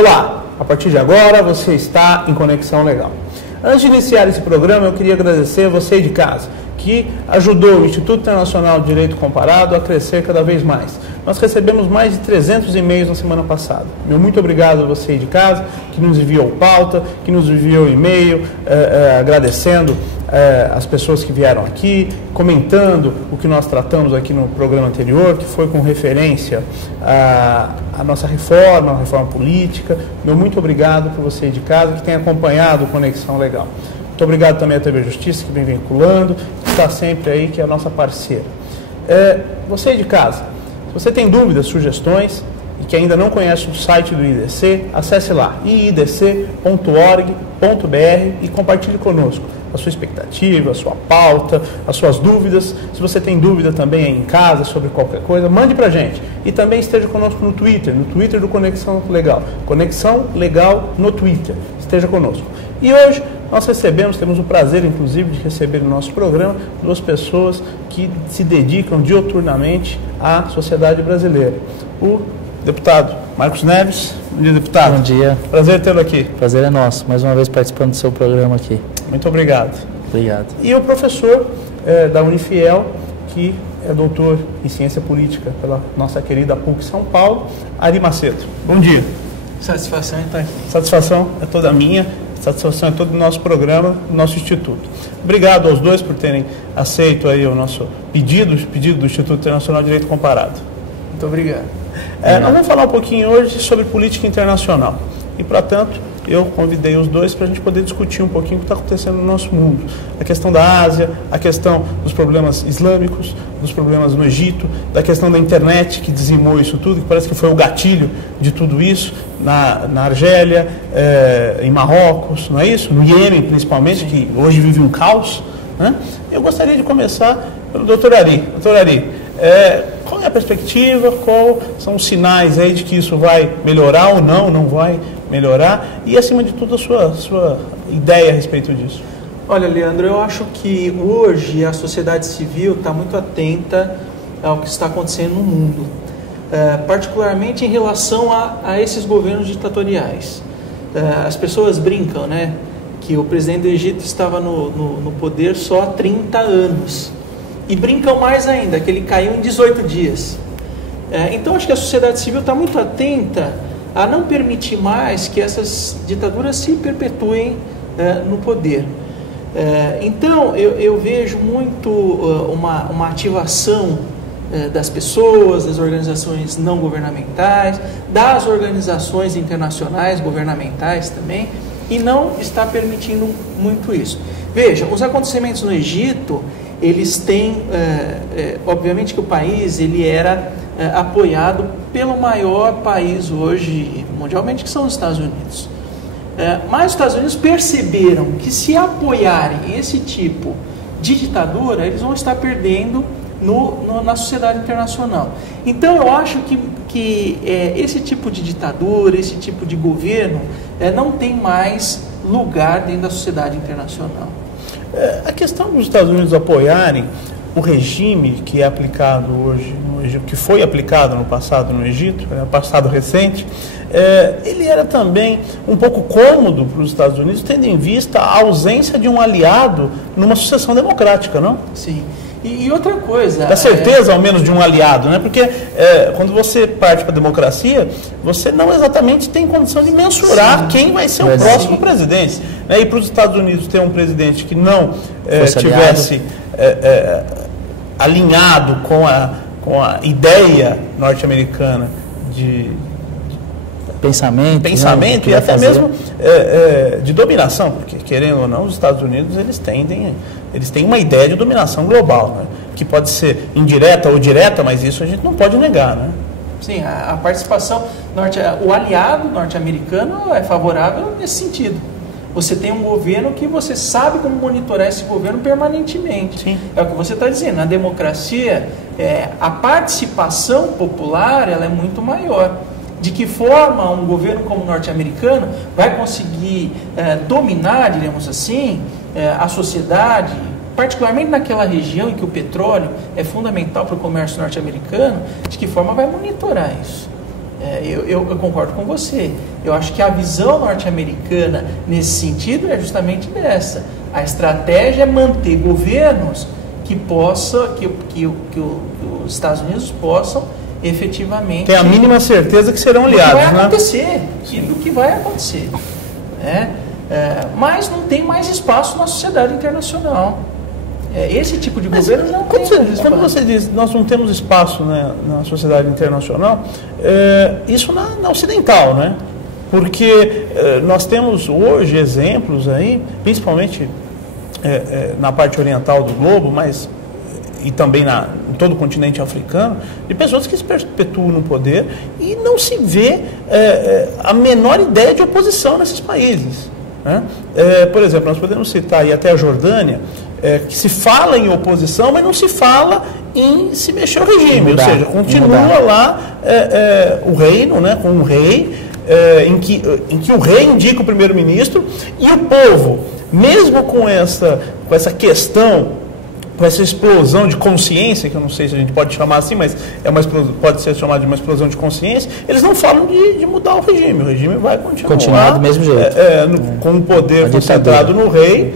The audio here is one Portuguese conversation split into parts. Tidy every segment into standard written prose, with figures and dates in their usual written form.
Olá, a partir de agora você está em Conexão Legal. Antes de iniciar esse programa, eu queria agradecer a você de casa, que ajudou o Instituto Internacional de Direito Comparado a crescer cada vez mais. Nós recebemos mais de 300 e-mails na semana passada. Meu muito obrigado a você de casa, que nos enviou pauta, que nos enviou e-mail, agradecendo as pessoas que vieram aqui, comentando o que nós tratamos aqui no programa anterior, que foi com referência à nossa reforma, a reforma política. Meu muito obrigado por você de casa, que tem acompanhado o Conexão Legal. Muito obrigado também à TV Justiça, que vem vinculando, que está sempre aí, que é a nossa parceira. Você de casa, se você tem dúvidas, sugestões e que ainda não conhece o site do IDC, acesse lá, iidc.org.br e compartilhe conosco a sua expectativa, a sua pauta, as suas dúvidas. Se você tem dúvida também aí em casa sobre qualquer coisa, mande pra gente. E também esteja conosco no Twitter do Conexão Legal. Conexão Legal no Twitter. Esteja conosco. E hoje nós temos o prazer, inclusive, de receber no nosso programa duas pessoas que se dedicam dioturnamente à sociedade brasileira. O deputado Marcos Neves. Bom dia, deputado. Bom dia. Prazer tê-lo aqui. Prazer é nosso, mais uma vez participando do seu programa aqui. Muito obrigado. Obrigado. E o professor da Unifiel, que é doutor em ciência política pela nossa querida PUC São Paulo, Ari Macedo. Bom dia. Satisfação em estar aqui. Satisfação é toda minha, satisfação é todo o nosso programa, do nosso Instituto. Obrigado aos dois por terem aceito aí o nosso pedido do Instituto Internacional de Direito Comparado. Muito obrigado. Nós vamos falar um pouquinho hoje sobre política internacional. E, para tanto, eu convidei os dois para a gente poder discutir um pouquinho o que está acontecendo no nosso mundo. A questão da Ásia, a questão dos problemas islâmicos, dos problemas no Egito, da questão da internet que dizimou isso tudo, que parece que foi o gatilho de tudo isso, na Argélia, em Marrocos, não é isso? No Iêmen, principalmente, que hoje vive um caos. Né? Eu gostaria de começar pelo doutor Ari. Doutor Ari, qual é a perspectiva, quais são os sinais aí de que isso vai melhorar ou não vai melhorar, e acima de tudo a sua ideia a respeito disso? Olha, Leandro, eu acho que hoje a sociedade civil está muito atenta ao que está acontecendo no mundo, particularmente em relação a esses governos ditatoriais. As pessoas brincam, né, que o presidente do Egito estava no poder só há 30 anos. E brincam mais ainda, que ele caiu em 18 dias. Então, acho que a sociedade civil está muito atenta a não permitir mais que essas ditaduras se perpetuem no poder. Então, eu vejo muito uma ativação das pessoas, das organizações não governamentais, das organizações internacionais, governamentais também, e não está permitindo muito isso. Veja, os acontecimentos no Egito, eles têm, obviamente que o país ele era apoiado pelo maior país hoje, mundialmente, que são os Estados Unidos. Mas os Estados Unidos perceberam que se apoiarem esse tipo de ditadura, eles vão estar perdendo na sociedade internacional. Então eu acho que esse tipo de ditadura, esse tipo de governo, não tem mais lugar dentro da sociedade internacional. A questão dos Estados Unidos apoiarem o regime que é aplicado hoje no Egito, que foi aplicado no passado no Egito, passado recente, ele era também um pouco cômodo para os Estados Unidos, tendo em vista a ausência de um aliado numa sucessão democrática, não? Sim. E outra coisa... Da certeza, ao menos, de um aliado, né? Porque quando você parte para a democracia, você não exatamente tem condição de mensurar quem vai ser o próximo presidente. Né? E para os Estados Unidos ter um presidente que não tivesse alinhado com a ideia norte-americana de pensamento e até mesmo de dominação, porque, querendo ou não, os Estados Unidos eles têm uma ideia de dominação global, né? Que pode ser indireta ou direta, mas isso a gente não pode negar, né? Sim, a participação, o aliado norte-americano é favorável nesse sentido. Você tem um governo que você sabe como monitorar esse governo permanentemente. Sim. É o que você está dizendo. Na democracia, a participação popular ela é muito maior. De que forma um governo como o norte-americano vai conseguir dominar, diremos assim, a sociedade, particularmente naquela região em que o petróleo é fundamental para o comércio norte-americano, de que forma vai monitorar isso? Eu concordo com você. Eu acho que a visão norte-americana nesse sentido é justamente dessa. A estratégia é manter governos que os Estados Unidos possam efetivamente... Tem a mínima certeza que serão aliados, né? Do que vai acontecer. Né? Mas não tem mais espaço na sociedade internacional. Esse tipo de governo não tem mais espaço. Quando você diz nós não temos espaço, né, na sociedade internacional, isso na ocidental, né? Porque nós temos hoje exemplos aí, principalmente na parte oriental do globo, e também em todo o continente africano, de pessoas que se perpetuam no poder e não se vê a menor ideia de oposição nesses países. Né? Por exemplo, nós podemos citar aí até a Jordânia, que se fala em oposição, mas não se fala em se mexer o regime, ou seja, continua lá o reino, né, com um rei, em que o rei indica o primeiro-ministro e o povo, mesmo com essa questão, com essa explosão de consciência, que eu não sei se a gente pode chamar assim, mas pode ser chamado de uma explosão de consciência, eles não falam de mudar o regime vai continuar do mesmo jeito. Com o poder concentrado no rei,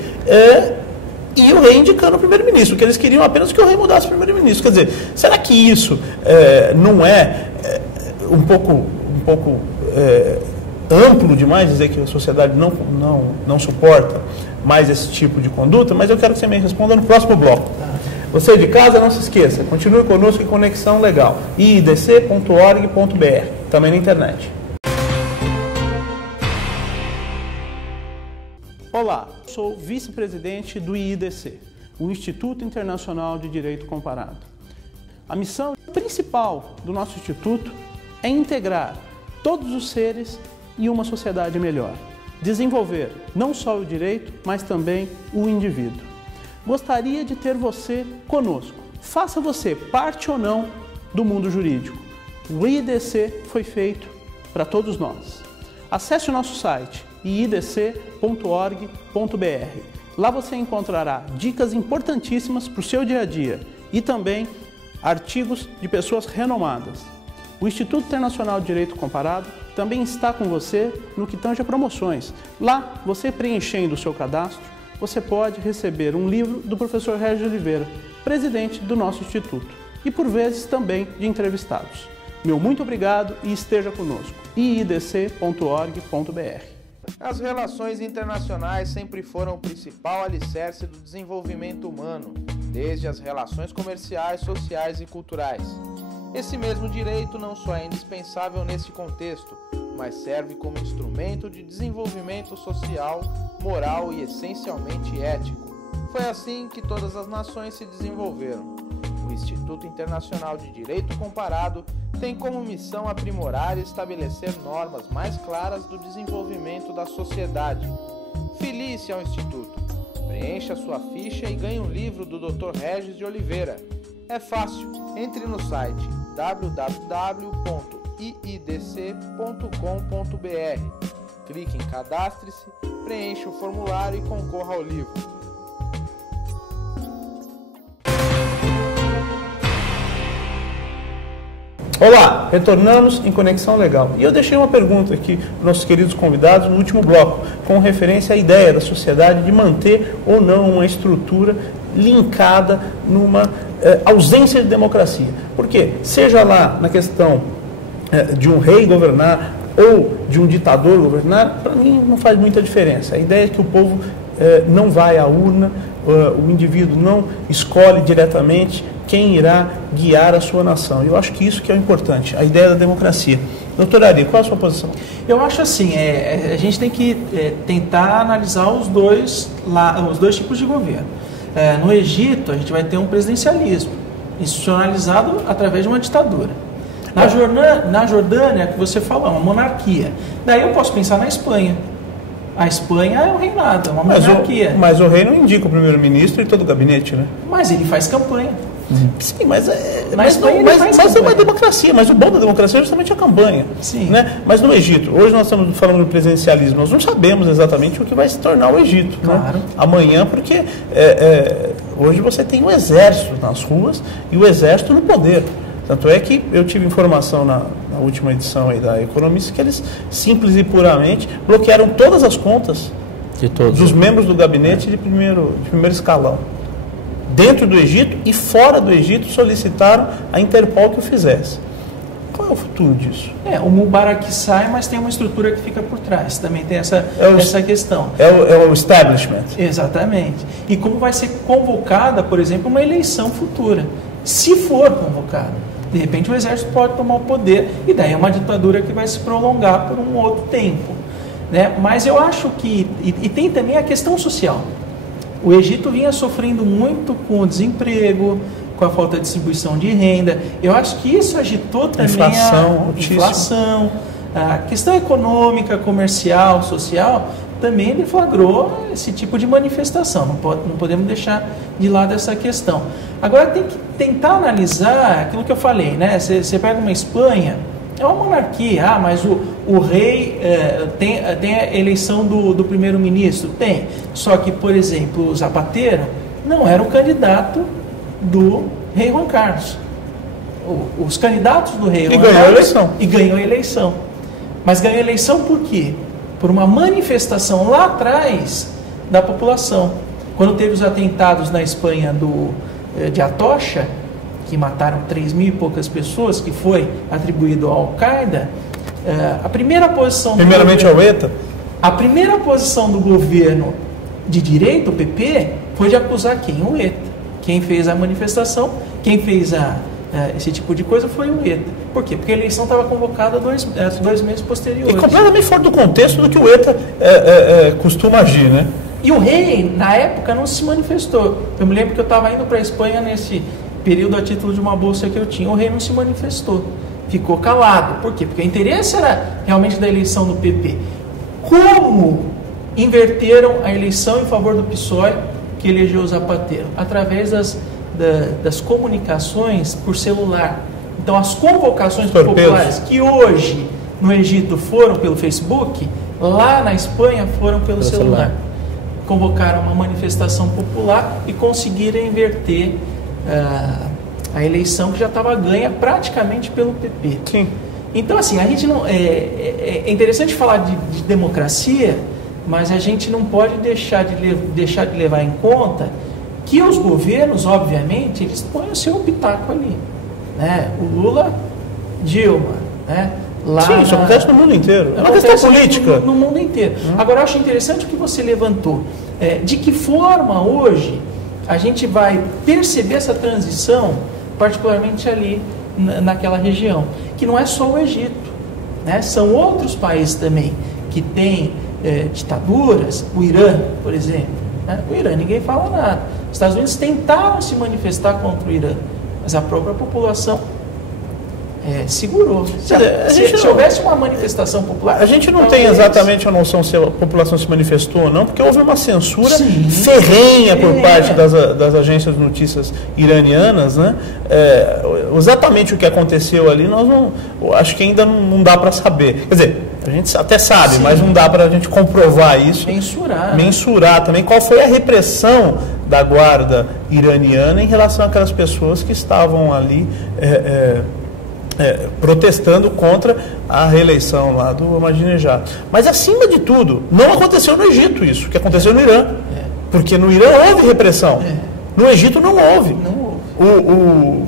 e o rei indicando o primeiro-ministro, que eles queriam apenas que o rei mudasse o primeiro-ministro. Quer dizer, será que isso não é um pouco amplo demais dizer que a sociedade não suporta mais esse tipo de conduta? Mas eu quero que você me responda no próximo bloco. Você de casa, não se esqueça, continue conosco em Conexão Legal, iidc.org.br, também na internet. Olá, sou vice-presidente do IIDC, o Instituto Internacional de Direito Comparado. A missão principal do nosso instituto é integrar todos os seres em uma sociedade melhor, desenvolver não só o direito, mas também o indivíduo. Gostaria de ter você conosco. Faça você parte ou não do mundo jurídico. O IIDC foi feito para todos nós. Acesse o nosso site iidc.org.br. Lá você encontrará dicas importantíssimas para o seu dia a dia e também artigos de pessoas renomadas. O Instituto Internacional de Direito Comparado também está com você no que tange a promoções. Lá, você preenchendo o seu cadastro, você pode receber um livro do professor Regis Oliveira, presidente do nosso Instituto, e por vezes também de entrevistados. Meu muito obrigado e esteja conosco. iidc.org.br. As relações internacionais sempre foram o principal alicerce do desenvolvimento humano, desde as relações comerciais, sociais e culturais. Esse mesmo direito não só é indispensável neste contexto, mas serve como instrumento de desenvolvimento social, moral e essencialmente ético. Foi assim que todas as nações se desenvolveram. O Instituto Internacional de Direito Comparado tem como missão aprimorar e estabelecer normas mais claras do desenvolvimento da sociedade. Filie-se ao Instituto, preencha sua ficha e ganhe um livro do Dr. Regis de Oliveira. É fácil, entre no site www.iidc.com.br, clique em Cadastre-se, preencha o formulário e concorra ao livro. Olá, retornamos em Conexão Legal. E eu deixei uma pergunta aqui para os nossos queridos convidados no último bloco, com referência à ideia da sociedade de manter ou não uma estrutura linkada numa ausência de democracia. Por quê? Seja lá na questão de um rei governar ou de um ditador governar, para mim não faz muita diferença. A ideia é que o povo não vai à urna, o indivíduo não escolhe diretamente quem irá guiar a sua nação. Eu acho que isso que é o importante, a ideia da democracia. Doutor Ari, qual é a sua posição? Eu acho assim, a gente tem que tentar analisar os dois tipos de governo. No Egito, a gente vai ter um presidencialismo institucionalizado através de uma ditadura. Na Jordânia, que você falou, uma monarquia. Daí eu posso pensar na Espanha. A Espanha é um reinado, é uma monarquia. Mas o rei não indica o primeiro-ministro e todo o gabinete, né? Mas ele faz campanha. Sim, mas é uma democracia, mas o bom da democracia é justamente a campanha. Sim. Né? Mas no Egito, hoje nós estamos falando do presidencialismo, nós não sabemos exatamente o que vai se tornar o Egito. Claro. Né? Amanhã, porque hoje você tem o exército nas ruas e o exército no poder. Tanto é que eu tive informação na última edição aí da Economista, que eles simples e puramente bloquearam todas as contas de todos dos membros do gabinete de primeiro escalão. Dentro do Egito e fora do Egito solicitaram a Interpol que o fizesse. Qual é o futuro disso? O Mubarak sai, mas tem uma estrutura que fica por trás. Também tem essa questão. É o establishment. Exatamente. E como vai ser convocada, por exemplo, uma eleição futura? Se for convocada, de repente o exército pode tomar o poder e daí é uma ditadura que vai se prolongar por um outro tempo, né? Mas eu acho que... E tem também a questão social. O Egito vinha sofrendo muito com o desemprego, com a falta de distribuição de renda. Eu acho que isso agitou também a inflação, a questão econômica, comercial, social, também deflagrou esse tipo de manifestação. Não podemos deixar de lado essa questão. Agora tem que tentar analisar aquilo que eu falei, né? Você pega uma Espanha, é uma monarquia, mas o rei tem a eleição do primeiro-ministro? Tem. Só que, por exemplo, o Zapatero não era o candidato do rei Juan Carlos. Os candidatos do rei Juan Carlos... E ganhou a eleição. Mas ganhou a eleição por quê? Por uma manifestação lá atrás da população. Quando teve os atentados na Espanha de Atocha, que mataram 3.000 e poucas pessoas, que foi atribuído ao Al-Qaeda, a primeira posição... Primeiramente ao ETA? A primeira posição do governo de direita, o PP, foi de acusar quem? O ETA. Quem fez a manifestação, quem fez esse tipo de coisa foi o ETA. Por quê? Porque a eleição estava convocada dois meses posteriores. E completamente fora do contexto do que o ETA costuma agir, né? E o rei, na época, não se manifestou. Eu me lembro que eu estava indo para a Espanha nesse período a título de uma bolsa que eu tinha. O rei não se manifestou. Ficou calado. Por quê? Porque o interesse era realmente da eleição do PP. Como inverteram a eleição em favor do PSOE, que elegeu o Zapatero? Através das comunicações por celular. Então, as convocações populares que hoje no Egito foram pelo Facebook, lá na Espanha foram pelo celular. Convocaram uma manifestação popular e conseguiram inverter a eleição que já estava ganha praticamente pelo PP. Sim. Então, assim, a gente não... É interessante falar de democracia, mas a gente não pode deixar de levar em conta que os governos, obviamente, eles põem o seu pitaco ali, né? O Lula, Dilma, né? Lá sim, isso acontece no mundo inteiro. É uma questão política. No mundo inteiro. Agora, eu acho interessante o que você levantou. De que forma hoje a gente vai perceber essa transição, particularmente ali naquela região, que não é só o Egito, né? São outros países também que têm ditaduras, o Irã, por exemplo, né? O Irã ninguém fala nada. Os Estados Unidos tentaram se manifestar contra o Irã, mas a própria população segurou. Se houvesse uma manifestação popular... A gente não tem exatamente a noção se a população se manifestou ou não, porque houve uma censura ferrenha por parte das agências de notícias iranianas, né? Exatamente o que aconteceu ali, acho que ainda não dá para saber. Quer dizer, a gente até sabe, mas não dá para a gente comprovar isso. Mensurar também qual foi a repressão da guarda iraniana em relação àquelas pessoas que estavam ali protestando contra a reeleição lá do Ahmadinejad. Mas, acima de tudo, não aconteceu no Egito isso, que aconteceu no Irã. Porque no Irã houve repressão. No Egito não houve.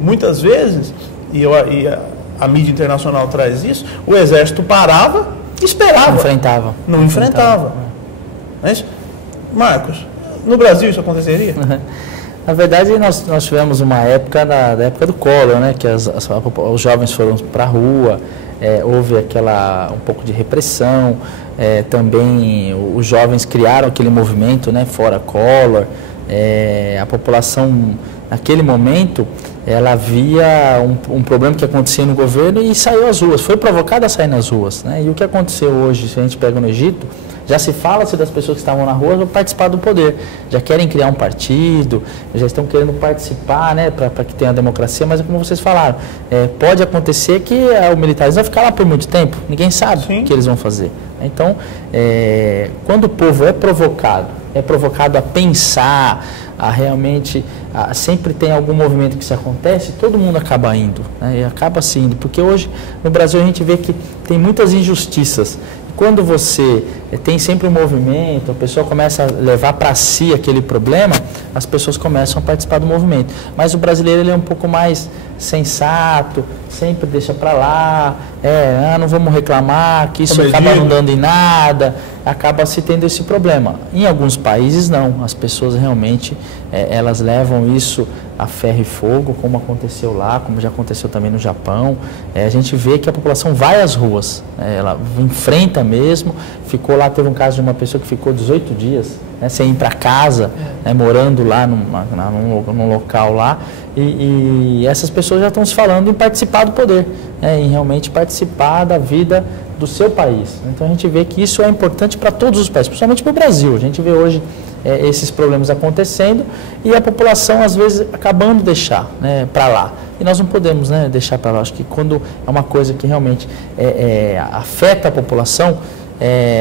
Muitas vezes, e a mídia internacional traz isso, o exército parava e esperava. Não enfrentava. Não é isso? Marcos, no Brasil isso aconteceria? Na verdade, nós tivemos uma época, da época do Collor, né, que os jovens foram para a rua, houve um pouco de repressão, também os jovens criaram aquele movimento, né, fora Collor, a população, naquele momento, ela via um problema que acontecia no governo e saiu às ruas, foi provocada a sair nas ruas, né? E o que aconteceu hoje, se a gente pega no Egito, já se fala-se das pessoas que estavam na rua para participar do poder, já querem criar um partido, já estão querendo participar, né, para que tenha a democracia, mas como vocês falaram, pode acontecer que os militares vão ficar lá por muito tempo, ninguém sabe o que eles vão fazer. Então, quando o povo é provocado, é provocado a pensar, a realmente, sempre tem algum movimento que se acontece, todo mundo acaba indo, né? E acaba se indo, porque hoje no Brasil a gente vê que tem muitas injustiças. Quando você tem sempre um movimento, a pessoa começa a levar para si aquele problema, as pessoas começam a participar do movimento. Mas o brasileiro ele é um pouco mais sensato, sempre deixa para lá, não vamos reclamar, que isso acaba não dando em nada, acaba se tendo esse problema. Em alguns países não, as pessoas realmente, elas levam isso a ferro e fogo, como aconteceu lá, como já aconteceu também no Japão. A gente vê que a população vai às ruas, ela enfrenta mesmo, ficou lá, teve um caso de uma pessoa que ficou 18 dias, sem ir para casa, morando lá num local lá, e essas pessoas já estão se falando em participar do poder, em realmente participar da vida do seu país. Então a gente vê que isso é importante para todos os países, principalmente para o Brasil. A gente vê hoje esses problemas acontecendo e a população às vezes acabando de deixar para lá. E nós não podemos deixar para lá. Acho que quando é uma coisa que realmente afeta a população,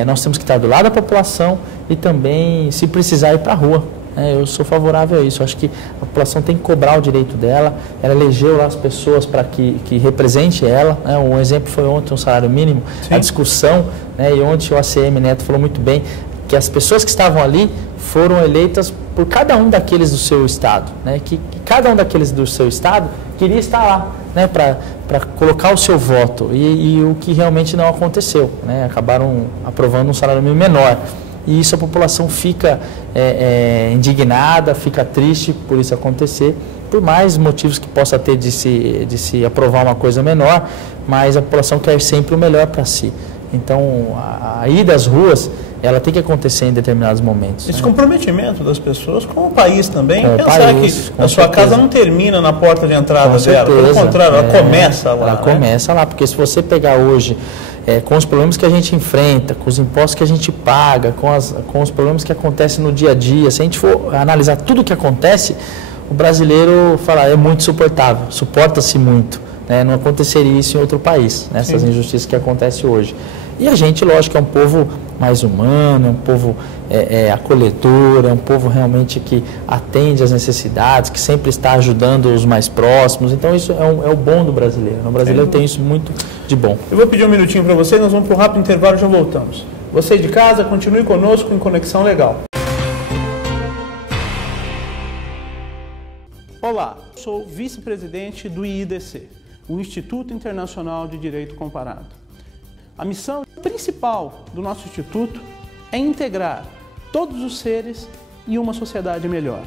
nós temos que estar do lado da população e também, se precisar, ir para a rua. Eu sou favorável a isso. Acho que a população tem que cobrar o direito dela. Ela elegeu lá as pessoas para que represente ela. Um exemplo foi ontem um salário mínimo, a discussão, e ontem o ACM Neto falou muito bem que as pessoas que estavam ali foram eleitas por cada um daqueles do seu estado, que cada um daqueles do seu estado queria estar lá, para colocar o seu voto, e o que realmente não aconteceu, acabaram aprovando um salário mínimo menor, e isso a população fica indignada, fica triste por isso acontecer, por mais motivos que possa ter de se aprovar uma coisa menor, mas a população quer sempre o melhor para si. Então, a ida às ruas, ela tem que acontecer em determinados momentos. Esse comprometimento das pessoas com o país também, pensar que a sua casa não termina na porta de entrada dela, pelo contrário, ela começa lá. Ela começa lá, porque se você pegar hoje, com os problemas que a gente enfrenta, com os impostos que a gente paga, com os problemas que acontecem no dia a dia, se a gente for analisar tudo o que acontece, o brasileiro é muito suportável, suporta-se muito. Não aconteceria isso em outro país, essas injustiças que acontecem hoje. E a gente, lógico, é um povo mais humano, é um povo acolhedor, é um povo realmente que atende às necessidades, que sempre está ajudando os mais próximos. Então isso é o bom do brasileiro. O brasileiro tem isso muito de bom. Eu vou pedir um minutinho para vocês, nós vamos para um rápido intervalo e já voltamos. Você de casa, continue conosco em Conexão Legal. Olá, sou vice-presidente do IIDC, o Instituto Internacional de Direito Comparado. A missão principal do nosso instituto é integrar todos os seres em uma sociedade melhor,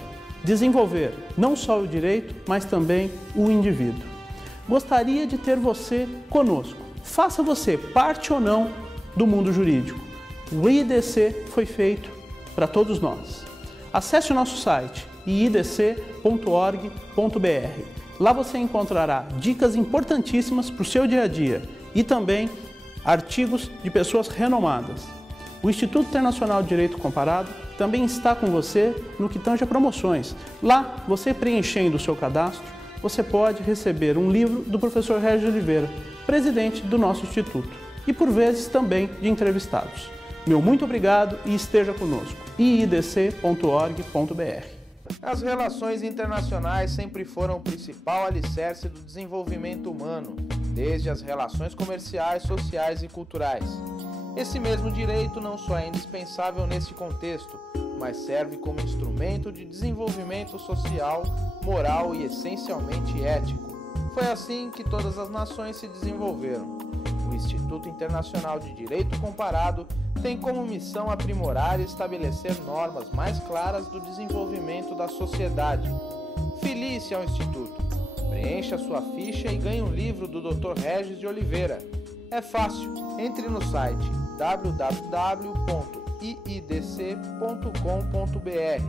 desenvolver não só o direito, mas também o indivíduo. Gostaria de ter você conosco. Faça você parte ou não do mundo jurídico. O IIDC foi feito para todos nós. Acesse o nosso site iidc.org.br. Lá você encontrará dicas importantíssimas para o seu dia a dia e também artigos de pessoas renomadas. O Instituto Internacional de Direito Comparado também está com você no que tange a promoções. Lá, você preenchendo o seu cadastro, você pode receber um livro do professor Regis Oliveira, presidente do nosso Instituto, e por vezes também de entrevistados. Meu muito obrigado e esteja conosco. iidc.org.br. As relações internacionais sempre foram o principal alicerce do desenvolvimento humano, desde as relações comerciais, sociais e culturais. Esse mesmo direito não só é indispensável nesse contexto, mas serve como instrumento de desenvolvimento social, moral e essencialmente ético. Foi assim que todas as nações se desenvolveram. O Instituto Internacional de Direito Comparado tem como missão aprimorar e estabelecer normas mais claras do desenvolvimento da sociedade. Filie-se ao Instituto, preencha sua ficha e ganhe um livro do Dr. Regis de Oliveira. É fácil, entre no site www.iidc.com.br,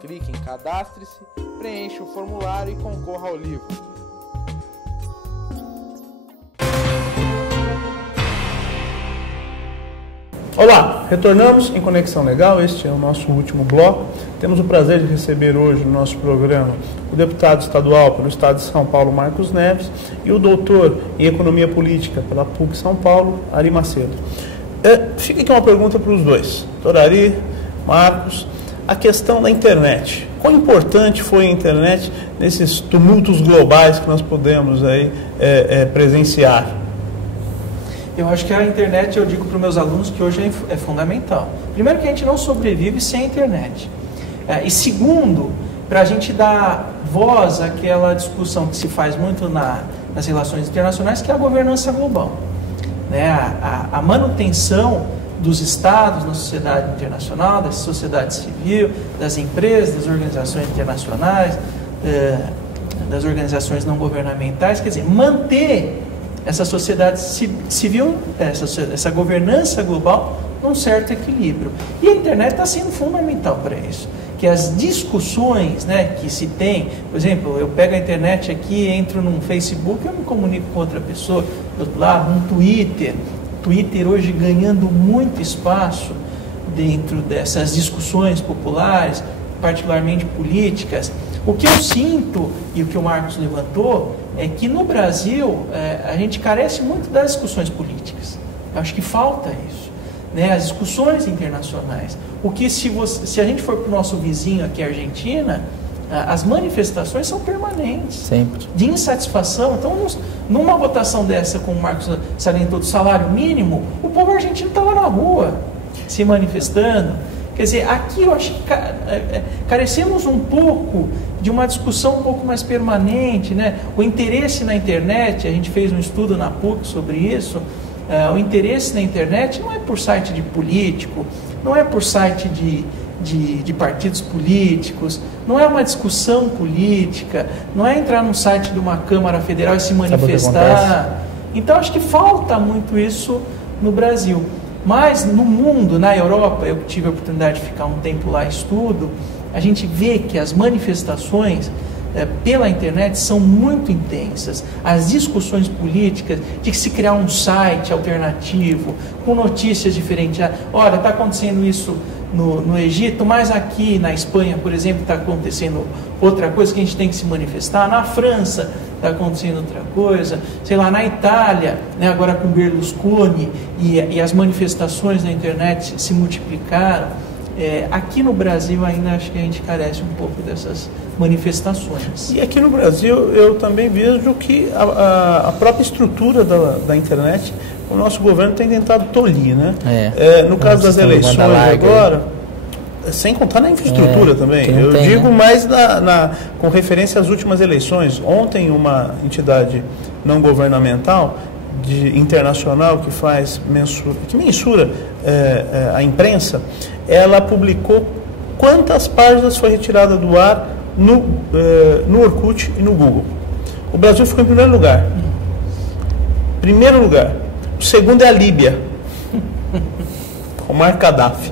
clique em Cadastre-se, preencha o formulário e concorra ao livro. Olá, retornamos em Conexão Legal, este é o nosso último bloco. Temos o prazer de receber hoje no nosso programa o deputado estadual pelo Estado de São Paulo, Marcos Neves, e o doutor em Economia Política pela PUC São Paulo, Ari Macedo. Fica aqui uma pergunta para os dois, doutor Ari, Marcos. a questão da internet. Quão importante foi a internet nesses tumultos globais que nós podemos aí, presenciar? Eu acho que a internet, eu digo para os meus alunos que hoje é fundamental. Primeiro que a gente não sobrevive sem a internet. E segundo, para a gente dar voz àquela discussão que se faz muito nas relações internacionais, que é a governança global. Né? A manutenção dos estados na sociedade internacional, da sociedade civil, das empresas, das organizações internacionais, das organizações não governamentais, quer dizer, manter essa sociedade civil, essa governança global num certo equilíbrio. E a internet está sendo fundamental para isso. Que as discussões, né, que se tem, por exemplo, eu pego a internet aqui, entro num Facebook, eu me comunico com outra pessoa, do outro lado, um Twitter hoje ganhando muito espaço dentro dessas discussões populares, particularmente políticas. O que eu sinto, e o que o Marcos levantou, é que no Brasil a gente carece muito das discussões políticas. Eu acho que falta isso. Né? As discussões internacionais. O que se a gente for para o nosso vizinho aqui, a Argentina, as manifestações são permanentes. Sempre. De insatisfação. Então, numa votação dessa, como o Marcos salientou, do salário mínimo, o povo argentino estava na rua, se manifestando. Quer dizer, aqui eu acho que carecemos um pouco de uma discussão um pouco mais permanente, né? O interesse na internet, a gente fez um estudo na PUC sobre isso, o interesse na internet não é por site de político, não é por site de partidos políticos, não é uma discussão política, não é entrar no site de uma Câmara Federal e se manifestar. Então acho que falta muito isso no Brasil. Mas no mundo, na Europa, eu tive a oportunidade de ficar um tempo lá estudo, a gente vê que as manifestações pela internet são muito intensas. As discussões políticas de que se criar um site alternativo, com notícias diferentes. Olha, está acontecendo isso no Egito, mas aqui na Espanha, por exemplo, está acontecendo outra coisa que a gente tem que se manifestar. Na França está acontecendo outra coisa. Sei lá, na Itália, né, agora com Berlusconi e as manifestações na internet se multiplicaram. Aqui no Brasil ainda acho que a gente carece um pouco dessas manifestações. E aqui no Brasil eu também vejo que a própria estrutura da internet, o nosso governo tem tentado tolir, né? No caso das eleições agora, sem contar na infraestrutura também. Eu digo mais com referência às últimas eleições. Ontem uma entidade não governamental internacional que mensura a imprensa, ela publicou quantas páginas foi retirada do ar no Orkut e no Google. O Brasil ficou em primeiro lugar. O segundo é a Líbia, Omar Gaddafi.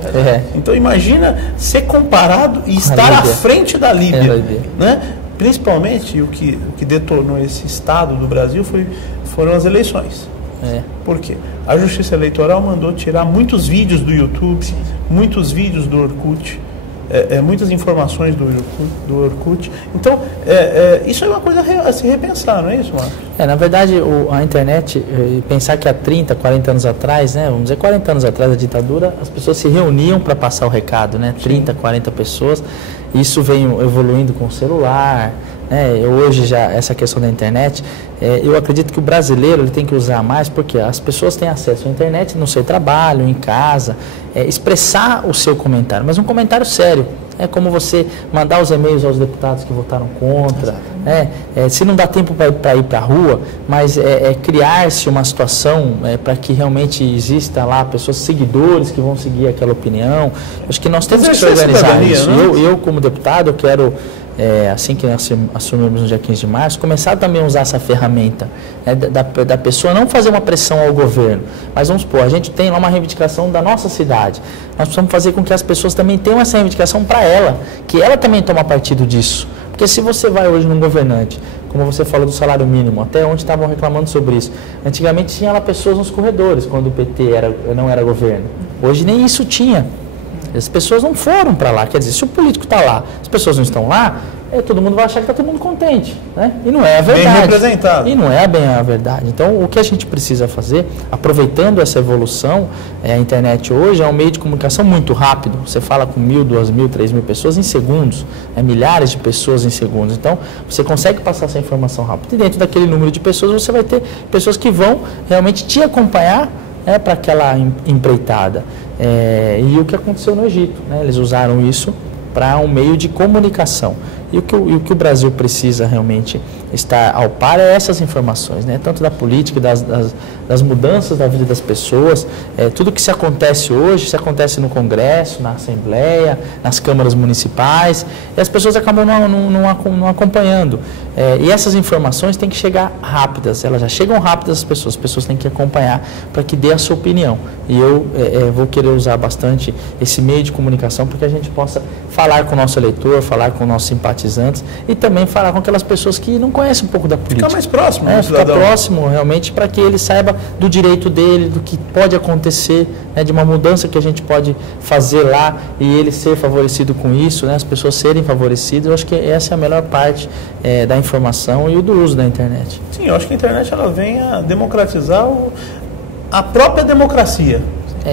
Então imagina ser comparado e estar à frente da Líbia, né? Principalmente o que detonou esse estado do Brasil foram as eleições. Por quê? A Justiça Eleitoral mandou tirar muitos vídeos do YouTube, muitos vídeos do Orkut, muitas informações do Orkut. Então, isso é uma coisa a se repensar, não é isso, Marcos? Na verdade, a internet, pensar que há 30, 40 anos atrás, né, vamos dizer 40 anos atrás da ditadura, as pessoas se reuniam para passar o recado, né, 30, 40 pessoas. Isso veio evoluindo com o celular. Hoje já essa questão da internet, eu acredito que o brasileiro ele tem que usar mais, porque as pessoas têm acesso à internet no seu trabalho, em casa, expressar o seu comentário, mas um comentário sério. É como você mandar os e-mails aos deputados que votaram contra, se não dá tempo para ir para a rua, mas criar-se uma situação para que realmente exista lá pessoas, seguidores que vão seguir aquela opinião. Acho que nós temos que se organizar isso. Eu como deputado, eu quero, assim que nós assumimos no dia 15 de março, começar também a usar essa ferramenta, da pessoa não fazer uma pressão ao governo, mas vamos supor, a gente tem lá uma reivindicação da nossa cidade, nós precisamos fazer com que as pessoas também tenham essa reivindicação para ela, que ela também toma partido disso, porque se você vai hoje num governante, como você falou do salário mínimo, até onde estavam reclamando sobre isso, antigamente tinha lá pessoas nos corredores, quando o PT não era governo, hoje nem isso tinha. As pessoas não foram para lá, quer dizer, se o político está lá, as pessoas não estão lá, todo mundo vai achar que está todo mundo contente, né? E não é a verdade. Bem representado. E não é bem a verdade. Então, o que a gente precisa fazer, aproveitando essa evolução, a internet hoje é um meio de comunicação muito rápido. Você fala com 1.000, 2.000, 3.000 pessoas em segundos, milhares de pessoas em segundos. Então, você consegue passar essa informação rápido. E dentro daquele número de pessoas, você vai ter pessoas que vão realmente te acompanhar para aquela empreitada. E o que aconteceu no Egito, né? Eles usaram isso para um meio de comunicação. E o que o Brasil precisa realmente estar ao par é essas informações, né? Tanto da política, das mudanças da vida das pessoas, tudo que se acontece hoje, se acontece no Congresso, na Assembleia, nas câmaras municipais, e as pessoas acabam não acompanhando. E essas informações têm que chegar rápidas, elas já chegam rápidas as pessoas têm que acompanhar para que dê a sua opinião. E eu vou querer usar bastante esse meio de comunicação para que a gente possa falar com o nosso eleitor, falar com nossos simpatizantes e também falar com aquelas pessoas que não conhecem um pouco da política. Ficar mais próximo, ficar próximo realmente para que ele saiba do direito dele, do que pode acontecer, né, de uma mudança que a gente pode fazer lá e ele ser favorecido com isso, né, as pessoas serem favorecidas. Eu acho que essa é a melhor parte da informação e do uso da internet. Sim, eu acho que a internet ela vem a democratizar a própria democracia.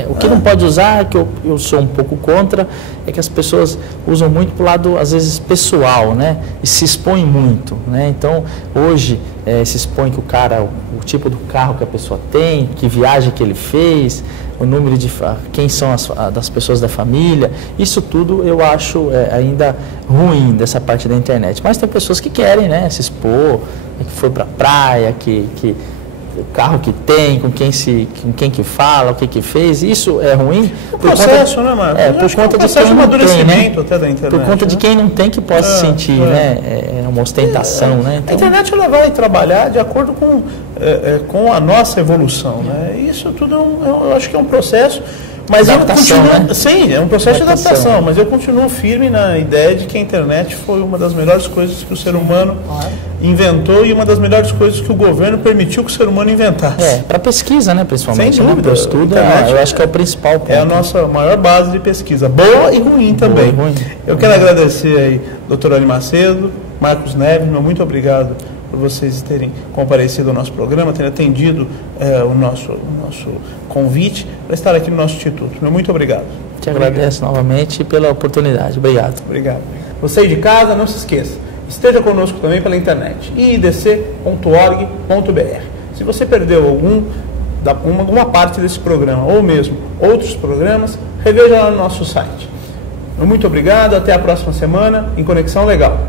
O que não pode usar, que eu sou um pouco contra, é que as pessoas usam muito para o lado, às vezes, pessoal, né? E se expõem muito, né? Então, hoje, se expõe que o tipo do carro que a pessoa tem, que viagem que ele fez, o número de quem são das pessoas da família, isso tudo eu acho ainda ruim dessa parte da internet. Mas tem pessoas que querem, né, se expor, que foi para a praia, o carro que tem, com quem que fala, o que fez, isso é ruim. O processo, né, Marcos? Por conta de quem não tem, né? Até da internet, por conta de quem não tem que possa sentir, né? Uma ostentação, né? Então, a internet ela vai trabalhar de acordo com a nossa evolução, né? Isso tudo eu acho que é um processo. Mas adaptação, né? Sim, é um processo de adaptação, mas eu continuo firme na ideia de que a internet foi uma das melhores coisas que o ser humano inventou e uma das melhores coisas que o governo permitiu que o ser humano inventasse. Para pesquisa, né, principalmente. Sem dúvida. Para estudo, eu acho que é o principal ponto. É a nossa maior base de pesquisa, boa e ruim também. Boa e ruim. Eu quero agradecer aí, doutor Ari Macedo, Marcos Neves, muito obrigado por vocês terem comparecido ao nosso programa, terem atendido o nosso convite para estar aqui no nosso instituto. Muito obrigado. Te agradeço novamente pela oportunidade. Obrigado. Obrigado. Você de casa, não se esqueça, esteja conosco também pela internet, iidc.org.br. Se você perdeu alguma parte desse programa, ou mesmo outros programas, reveja lá no nosso site. Muito obrigado, até a próxima semana em Conexão Legal.